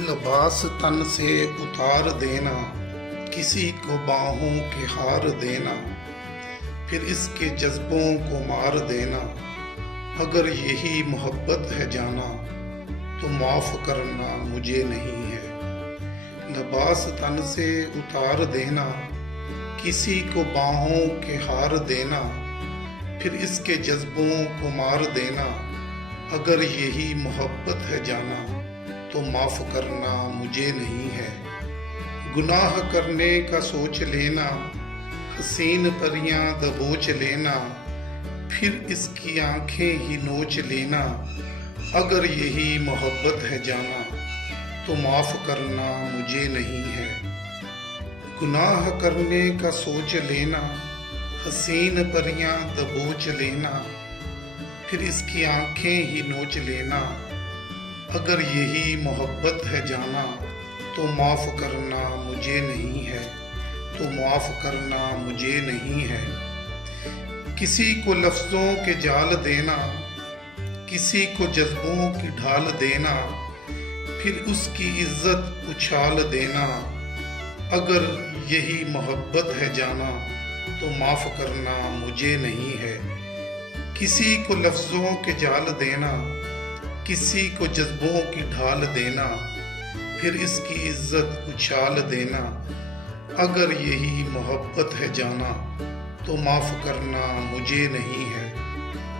लिबास तन से उतार देना, किसी को बाहों के हार देना, फिर इसके जज्बों को मार देना। अगर यही मोहब्बत है जाना, तो माफ करना मुझे नहीं है। लिबास तन से उतार देना, किसी को बाहों के हार देना, फिर इसके जज्बों को मार देना। अगर यही मोहब्बत है जाना, तो माफ करना मुझे नहीं है। गुनाह करने का सोच लेना, हसीन परियां दबोच लेना, फिर इसकी आंखें ही नोच लेना। अगर यही मोहब्बत है जाना, तो माफ करना मुझे नहीं है। गुनाह करने का सोच लेना, हसीन परियां दबोच लेना, फिर इसकी आंखें ही नोच लेना। अगर यही मोहब्बत है जाना, तो माफ करना मुझे नहीं है, तो माफ करना मुझे नहीं है। किसी को लफ्जों के जाल देना, किसी को जज्बों की ढाल देना, फिर उसकी इज्जत उछाल देना। अगर यही मोहब्बत है जाना, तो माफ करना मुझे नहीं है। किसी को लफ्जों के जाल देना, किसी को जज्बों की ढाल देना, फिर इसकी इज्जत उछाल देना। अगर यही मोहब्बत है जाना, तो माफ करना मुझे नहीं है,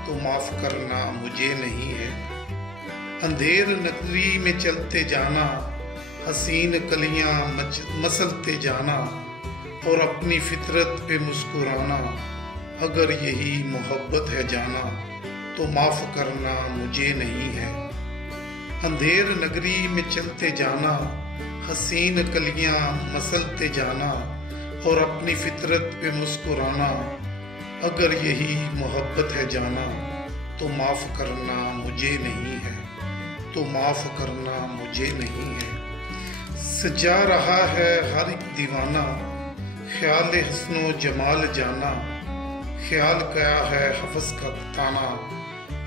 तो माफ करना मुझे नहीं है। अंधेर नगरी में चलते जाना, हसीन कलियां मसलते जाना, और अपनी फितरत पे मुस्कुराना। अगर यही मोहब्बत है जाना, तो माफ करना मुझे नहीं है। अंधेर नगरी में चलते जाना, हसीन कलियां मसलते जाना, और अपनी फितरत पे मुस्कुराना। अगर यही मोहब्बत है जाना, तो माफ करना मुझे नहीं है, तो माफ करना मुझे नहीं है। सजा रहा है हर एक दीवाना, ख्याल हस्नो जमाल जाना, ख्याल क्या है हफ्स का ताना।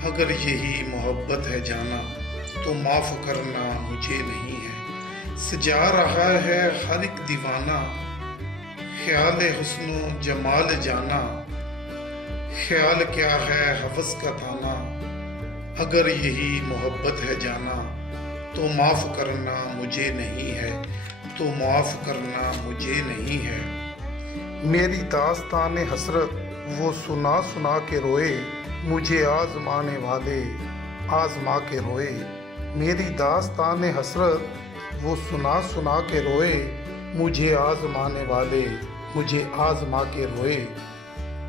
अगर यही मोहब्बत है जाना, तो माफ करना मुझे नहीं है। सजा रहा है हर एक दीवाना, ख्याल हुस्नो जमाल जाना, ख्याल क्या है हफ्स का ताना। अगर यही मोहब्बत है जाना, तो माफ करना मुझे नहीं है, तो माफ करना मुझे नहीं है। मेरी दास्तान हसरत वो सुना सुना के रोए, मुझे आजमाने वाले आजमा के रोए। मेरी दास्तान हसरत वो सुना सुना के रोए, मुझे आजमाने वाले मुझे आजमा के रोए।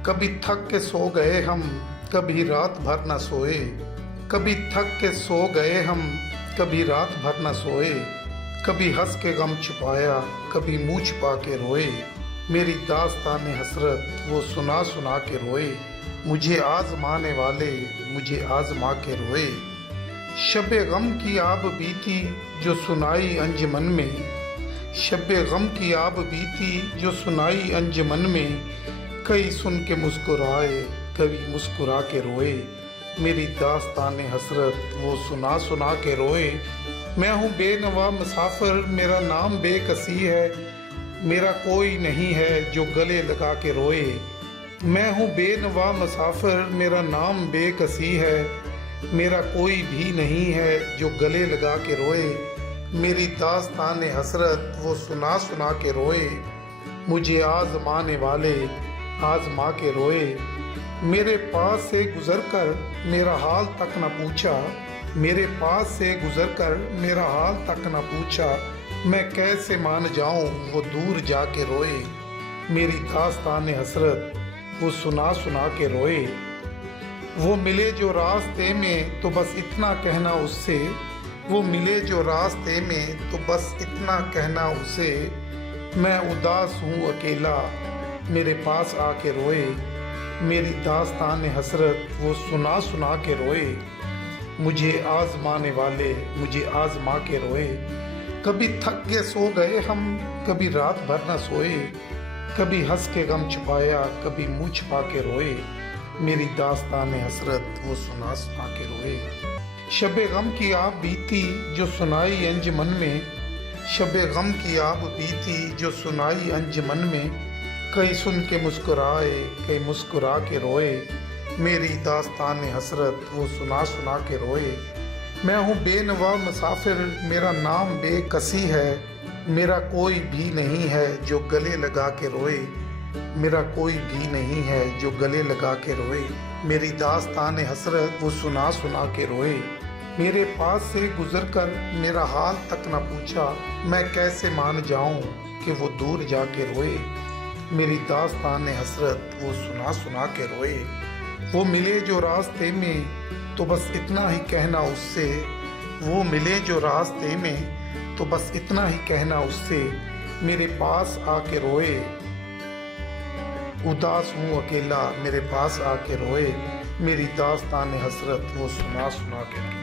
कभी थक के सो गए हम, कभी रात भर न सोए, कभी थक के सो गए हम, कभी रात भर न सोए। कभी हंस के गम छुपाया, कभी मुँह छुपा के रोए। मेरी दास्तान हसरत वो सुना सुना के रोए, मुझे आजमाने वाले मुझे आजमा के रोए। शब गम की आब बीती जो सुनाई अंजमन में, शब गम की आब बीती जो सुनाई अंजमन में। कई सुन के मुस्कुराए, कभी मुस्कुरा के रोए। मेरी दास्तान हसरत वो सुना सुना के रोए। मैं हूँ बेनवा मुसाफिर, मेरा नाम बेकसी है, मेरा कोई नहीं है जो गले लगा के रोए। मैं हूँ बेनवा मुसाफिर, मेरा नाम बेकसी है, मेरा कोई भी नहीं है जो गले लगा के रोए। मेरी दास्तान हसरत वो सुना सुना के रोए, मुझे आजमाने वाले आजमा के रोए। मेरे पास से गुजरकर मेरा हाल तक न पूछा, मेरे पास से गुजरकर मेरा हाल तक न पूछा। मैं कैसे मान जाऊं वो दूर जाके रोए। मेरी दास्तान हसरत वो सुना सुना के रोए। वो मिले जो रास्ते में तो बस इतना कहना उससे, वो मिले जो रास्ते में तो बस इतना कहना उसे। मैं उदास हूँ अकेला, मेरे पास आके रोए। मेरी दास्तान हसरत वो सुना सुना के रोए, मुझे आजमाने वाले मुझे आजमा के रोए। कभी थक के सो गए हम, कभी रात भर न सोए, कभी हंस के गम छुपाया, कभी मुँह छुपा के रोए। मेरी दास्तान हसरत वो सुना सुना के रोए। शबे गम की आप बीती जो सुनाई अंजमन में, शबे गम की आप बीती जो सुनाई अंजमन में, कई सुन के मुस्कुराए कई मुस्कुरा के रोए, मेरी दास्तान हसरत वो सुना सुना के रोए। मैं हूँ बेनवा मुसाफिर, मेरा नाम बेकसी है, मेरा कोई भी नहीं है जो गले लगा के रोए, मेरा कोई भी नहीं है जो गले लगा के रोए, मेरी दास्तान हसरत वो सुना सुना के रोए। मेरे पास से गुजर कर मेरा हाल तक न पूछा, मैं कैसे मान जाऊं कि वो दूर जाके रोए, मेरी दास्तान हसरत वो सुना सुना के रोए। वो मिले जो रास्ते में तो बस इतना ही कहना उससे, वो मिले जो रास्ते में तो बस इतना ही कहना उससे, मेरे पास आके रोए। उदास हूँ अकेला मेरे पास आके रोए, मेरी दास्तान हसरत वो सुना सुना के